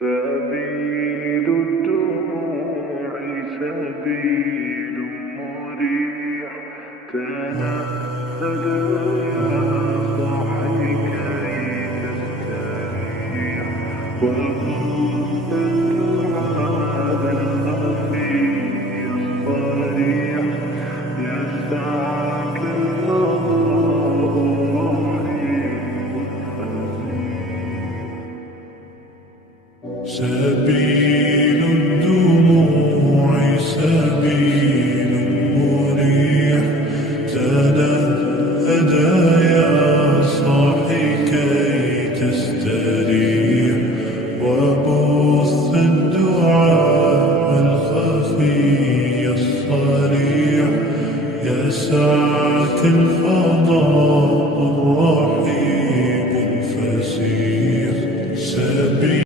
سبيل الدموع سبيل مريح، تنهد يا صاحي كي تستريح، وقلت الدعاء الخفي الصريح، يسعك الله رحيم الفسيح. سبيل